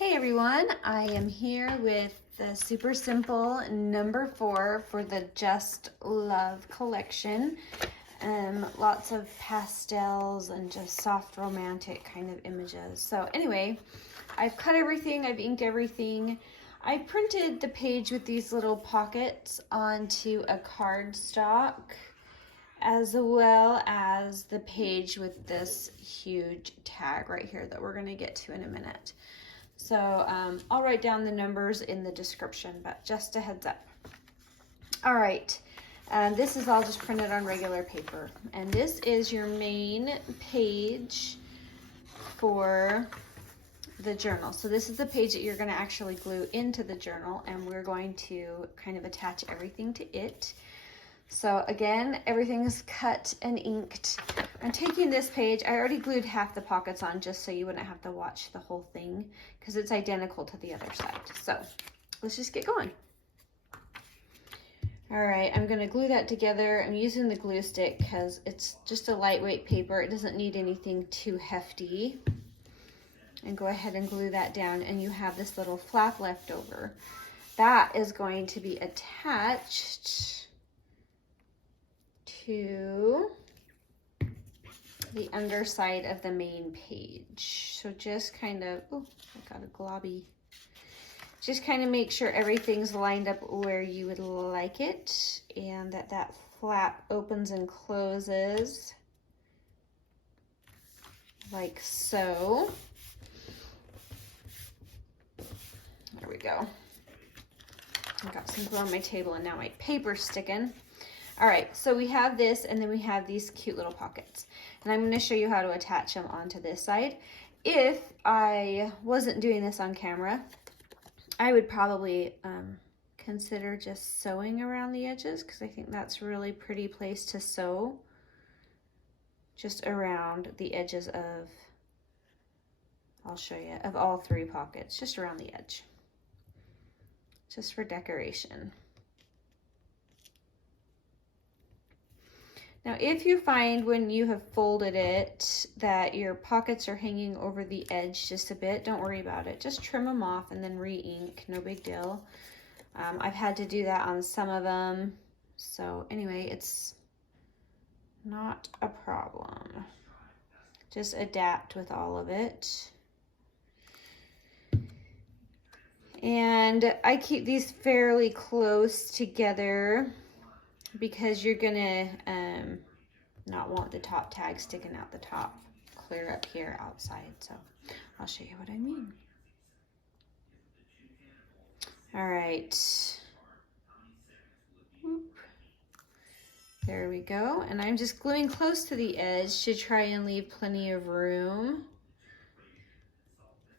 Hey everyone, I am here with the super simple number 4 for the Just Love collection. Lots of pastels and just soft romantic kind of images. So anyway, I've cut everything, I've inked everything. I printed the page with these little pockets onto a cardstock, as well as the page with this huge tag right here that we're going to get to in a minute. So I'll write down the numbers in the description, but just a heads up. All right, this is all just printed on regular paper, and this is your main page for the journal. So this is the page that you're going to actually glue into the journal, and we're going to kind of attach everything to it. So again, everything is cut and inked. I'm taking this page, I already glued half the pockets on just so you wouldn't have to watch the whole thing because it's identical to the other side. So let's just get going. All right, I'm gonna glue that together. I'm using the glue stick because it's just a lightweight paper. It doesn't need anything too hefty. And go ahead and glue that down, and you have this little flap left over. That is going to be attached to the underside of the main page. So just kind of, oh, I got a globby. Just kind of make sure everything's lined up where you would like it, and that flap opens and closes like so. There we go. I got some glue on my table and now my paper's sticking. All right, so we have this, and then we have these cute little pockets. And I'm gonna show you how to attach them onto this side. If I wasn't doing this on camera, I would probably consider just sewing around the edges, because I think that's a really pretty place to sew. Just around the edges of, I'll show you, of all 3 pockets, just around the edge. Just for decoration. Now, if you find when you have folded it that your pockets are hanging over the edge just a bit, don't worry about it. Just trim them off and then re-ink, no big deal. I've had to do that on some of them. So anyway, it's not a problem. Just adapt with all of it. And I keep these fairly close together because you're gonna not want the top tag sticking out the top, clear up here outside. So I'll show you what I mean. All right. Whoop. There we go. And I'm just gluing close to the edge to try and leave plenty of room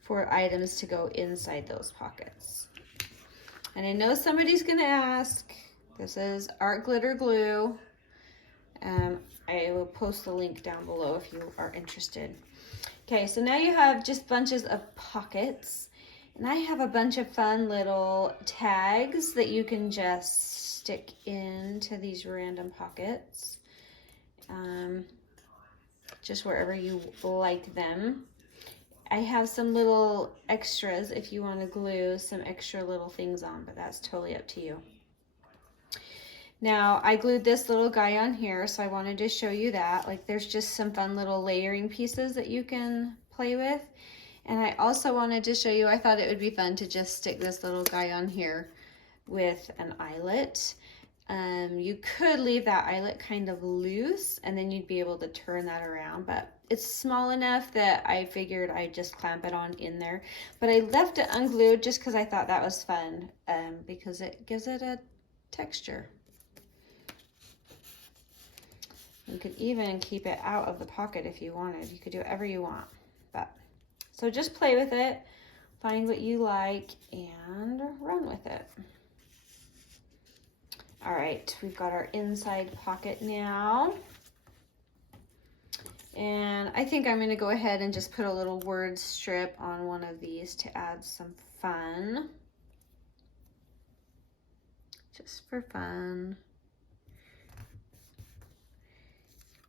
for items to go inside those pockets. And I know somebody's gonna ask, this is Art Glitter Glue. I will post the link down below if you are interested. Okay, so now you have just bunches of pockets, and I have a bunch of fun little tags that you can just stick into these random pockets, just wherever you like them. I have some little extras if you want to glue some extra little things on, but that's totally up to you. Now, I glued this little guy on here, so I wanted to show you that. Like, there's just some fun little layering pieces that you can play with. And I also wanted to show you, I thought it would be fun to just stick this little guy on here with an eyelet. You could leave that eyelet kind of loose, and then you'd be able to turn that around, but it's small enough that I figured I'd just clamp it on in there. But I left it unglued just because I thought that was fun, because it gives it a texture. You could even keep it out of the pocket if you wanted. You could do whatever you want. But so just play with it, find what you like, and run with it. All right, we've got our inside pocket now. And I think I'm gonna go ahead and just put a little word strip on one of these to add some fun. Just for fun.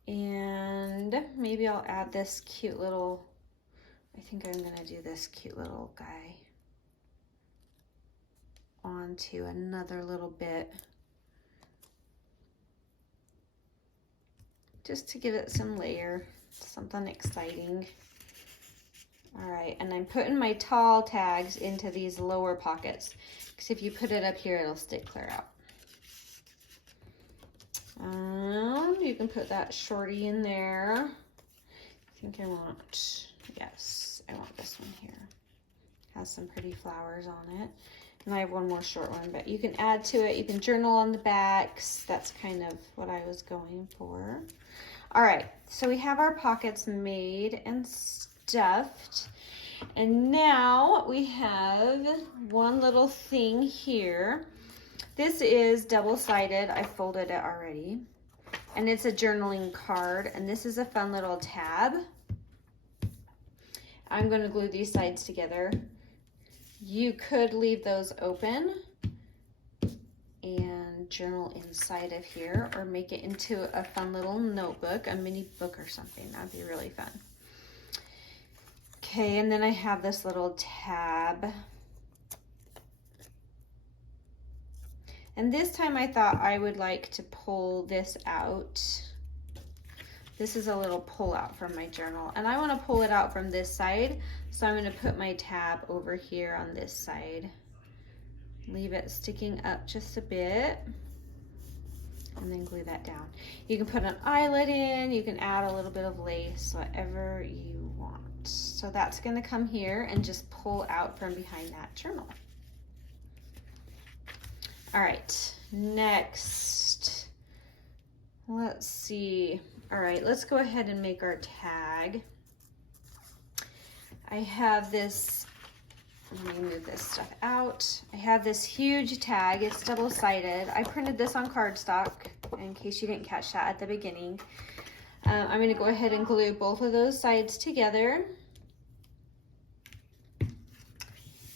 And maybe I'll add this cute little I think I'm gonna do this cute little guy onto another little bit, just to give it some layer, something exciting. All right, and I'm putting my tall tags into these lower pockets, because if you put it up here, it'll stick clear out. You can put that shorty in there. I think I want, yes, I want this one here. Has some pretty flowers on it. And I have one more short one, but you can add to it. You can journal on the backs. That's kind of what I was going for. All right, so we have our pockets made and stuffed. And now we have one little thing here. This is double-sided. I folded it already. And it's a journaling card. And this is a fun little tab. I'm going to glue these sides together. You could leave those open and journal inside of here, or make it into a fun little notebook, a mini book or something. That'd be really fun. Okay, and then I have this little tab. And this time I thought I would like to pull this out. This is a little pull out from my journal, and I want to pull it out from this side. So I'm going to put my tab over here on this side. Leave it sticking up just a bit, and then glue that down. You can put an eyelet in, you can add a little bit of lace, whatever you want. So that's going to come here and just pull out from behind that journal. All right, next, let's see. All right, let's go ahead and make our tag. I have this, let me move this stuff out. I have this huge tag, it's double-sided. I printed this on cardstock, in case you didn't catch that at the beginning. I'm gonna go ahead and glue both of those sides together.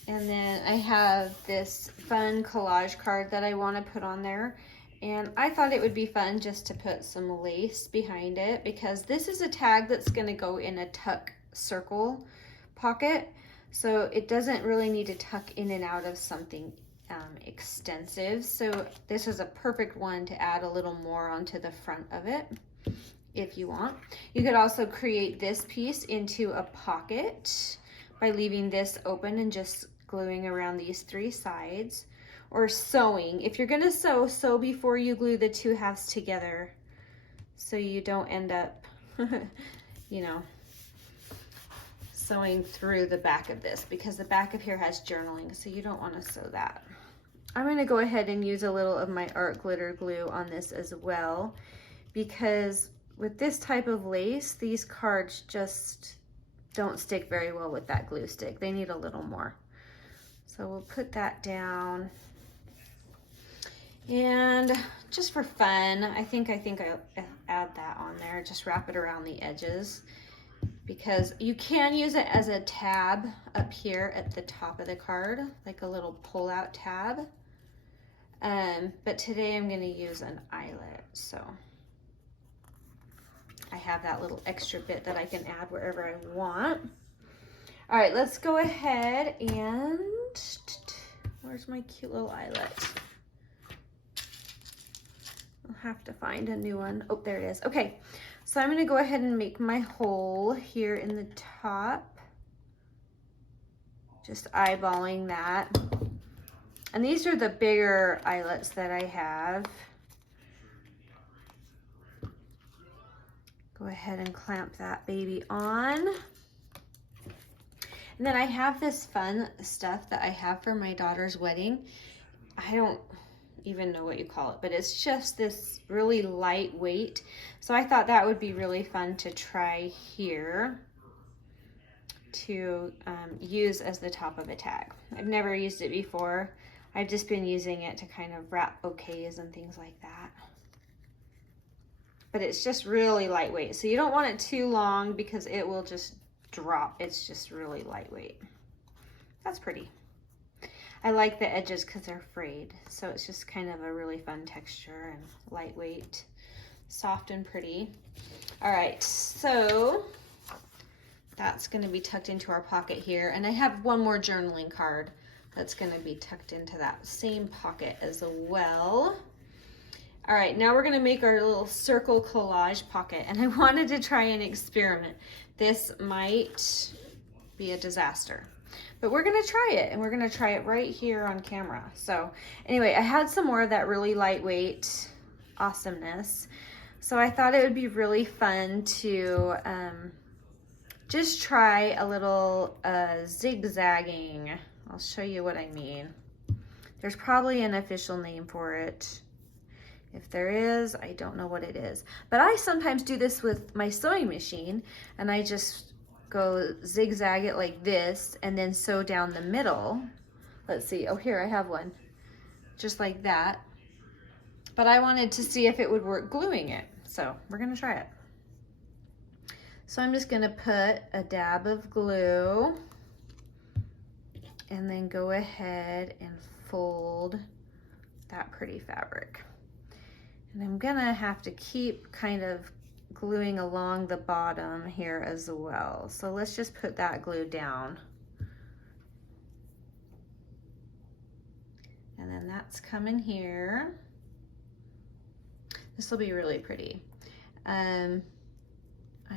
And then I have this fun collage card that I want to put on there. And I thought it would be fun just to put some lace behind it, because this is a tag that's going to go in a tuck circle pocket. So it doesn't really need to tuck in and out of something extensive. So this is a perfect one to add a little more onto the front of it if you want. You could also create this piece into a pocket by leaving this open and just gluing around these three sides, or sewing. If you're gonna sew before you glue the two halves together, so you don't end up, you know, sewing through the back of this, because the back of here has journaling, so you don't want to sew that. I'm gonna go ahead and use a little of my art glitter glue on this as well, because with this type of lace, these cards just don't stick very well with that glue stick. They need a little more. So we'll put that down. And just for fun, I think I'll add that on there. Just wrap it around the edges, because you can use it as a tab up here at the top of the card, like a little pull-out tab. But today I'm going to use an eyelet, so I have that little extra bit that I can add wherever I want. All right, let's go ahead and, where's my cute little eyelet? I'll have to find a new one. Oh, there it is. Okay, so I'm gonna go ahead and make my hole here in the top. Just eyeballing that. And these are the bigger eyelets that I have. Go ahead and clamp that baby on. And then I have this fun stuff that I have for my daughter's wedding. I don't even know what you call it, but it's just this really lightweight. So I thought that would be really fun to try here to use as the top of a tag. I've never used it before. I've just been using it to kind of wrap bouquets and things like that. But it's just really lightweight. So you don't want it too long, because it will just drop. It's just really lightweight. That's pretty. I like the edges because they're frayed. So it's just kind of a really fun texture and lightweight, soft and pretty. All right, so that's going to be tucked into our pocket here. And I have one more journaling card that's going to be tucked into that same pocket as well. All right, now we're going to make our little circle collage pocket. And I wanted to try an experiment. This might be a disaster, but we're going to try it, and we're going to try it right here on camera. So anyway, I had some more of that really lightweight awesomeness. So I thought it would be really fun to just try a little zigzagging. I'll show you what I mean. There's probably an official name for it. If there is, I don't know what it is. But I sometimes do this with my sewing machine, and I just go zigzag it like this and then sew down the middle. Let's see. Oh, here I have one. Just like that. But I wanted to see if it would work gluing it. So we're going to try it. So I'm just going to put a dab of glue and then go ahead and fold that pretty fabric. And I'm going to have to keep kind of gluing along the bottom here as well. So let's just put that glue down. And then that's coming here. This will be really pretty. I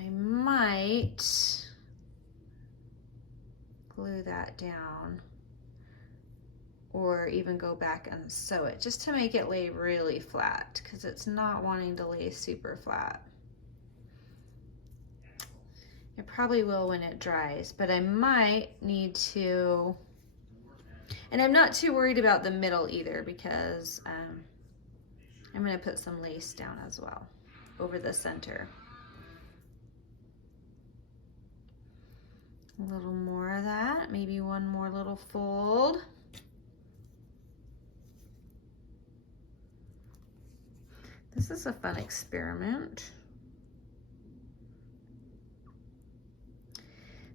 might glue that down or even go back and sew it just to make it lay really flat, because it's not wanting to lay super flat. It probably will when it dries, but I might need to, and I'm not too worried about the middle either, because I'm going to put some lace down as well over the center. A little more of that, maybe one more little fold. This is a fun experiment.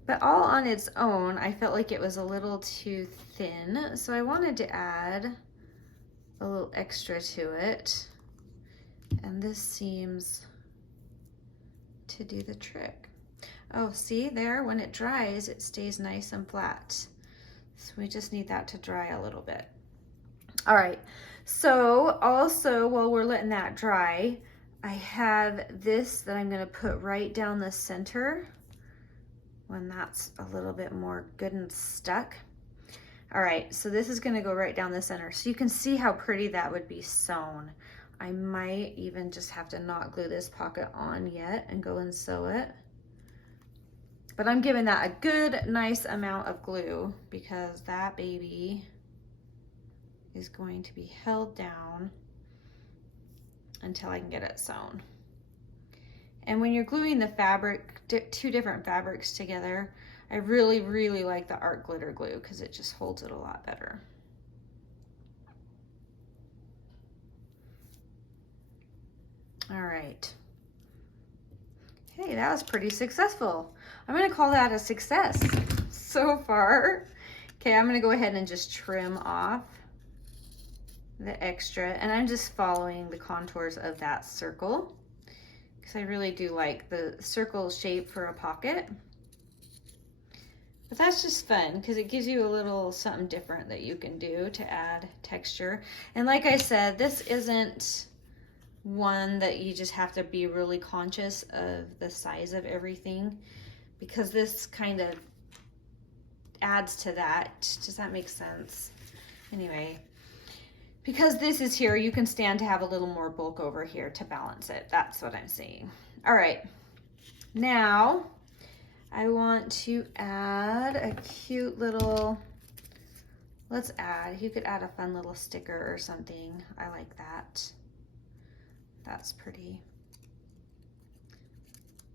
But all on its own, I felt like it was a little too thin, so I wanted to add a little extra to it. And this seems to do the trick. Oh, see there, when it dries, it stays nice and flat. So we just need that to dry a little bit. All right, so also while we're letting that dry, I have this that I'm gonna put right down the center when that's a little bit more good and stuck. All right, so this is gonna go right down the center. So you can see how pretty that would be sewn. I might even just have to not glue this pocket on yet and go and sew it. But I'm giving that a good, nice amount of glue, because that baby is going to be held down until I can get it sewn. And when you're gluing the fabric, two different fabrics together, I really, really like the art glitter glue because it just holds it a lot better. All right. Hey, that was pretty successful. I'm gonna call that a success so far. Okay, I'm gonna go ahead and just trim off the extra, and I'm just following the contours of that circle because I really do like the circle shape for a pocket. But that's just fun because it gives you a little something different that you can do to add texture. And like I said, this isn't one that you just have to be really conscious of the size of everything, because this kind of adds to that. Does that make sense? Anyway, because this is here, you can stand to have a little more bulk over here to balance it. That's what I'm saying. All right, now I want to add a cute little, you could add a fun little sticker or something. I like that. That's pretty.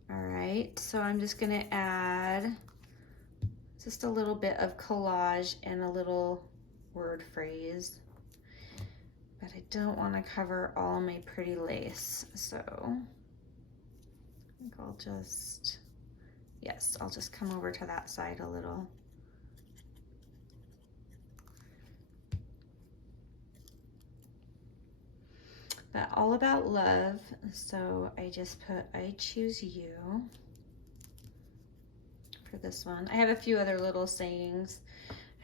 All right, so I'm just gonna add just a little bit of collage and a little word phrase, but I don't want to cover all my pretty lace, so I think I'll just, yes, I'll just come over to that side a little. But all about love, so I just put I choose you for this one. I have a few other little sayings.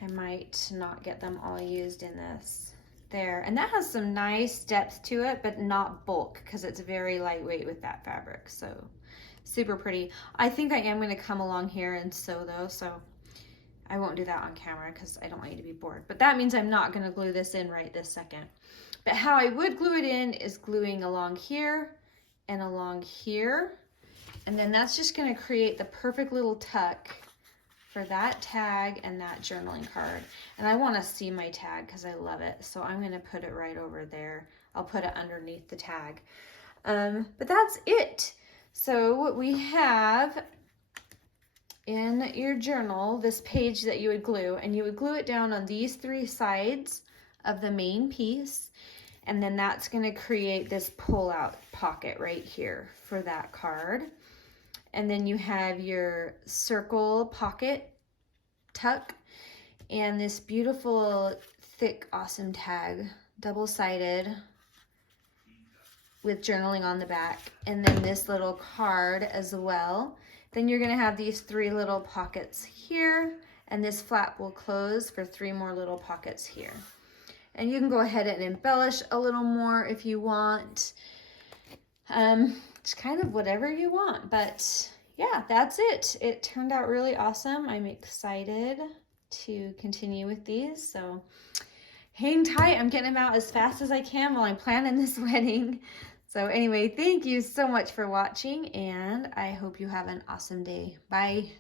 I might not get them all used in this. There, and that has some nice depth to it, but not bulk because it's very lightweight with that fabric. So super pretty. I think I am going to come along here and sew though, so I won't do that on camera because I don't want you to be bored. But that means I'm not going to glue this in right this second. But how I would glue it in is gluing along here and along here. And then that's just going to create the perfect little tuck for that tag and that journaling card. And I want to see my tag because I love it. So I'm going to put it right over there. I'll put it underneath the tag. But that's it. So we have in your journal this page that you would glue, and you would glue it down on these 3 sides of the main piece. And then that's going to create this pull-out pocket right here for that card. And then you have your circle pocket tuck and this beautiful thick awesome tag, double-sided with journaling on the back, and then this little card as well. Then you're going to have these 3 little pockets here, and this flap will close for 3 more little pockets here. And you can go ahead and embellish a little more if you want. It's kind of whatever you want, but yeah, that's it. It turned out really awesome. I'm excited to continue with these, so hang tight. I'm getting them out as fast as I can while I'm planning this wedding. So anyway, thank you so much for watching, and I hope you have an awesome day. Bye.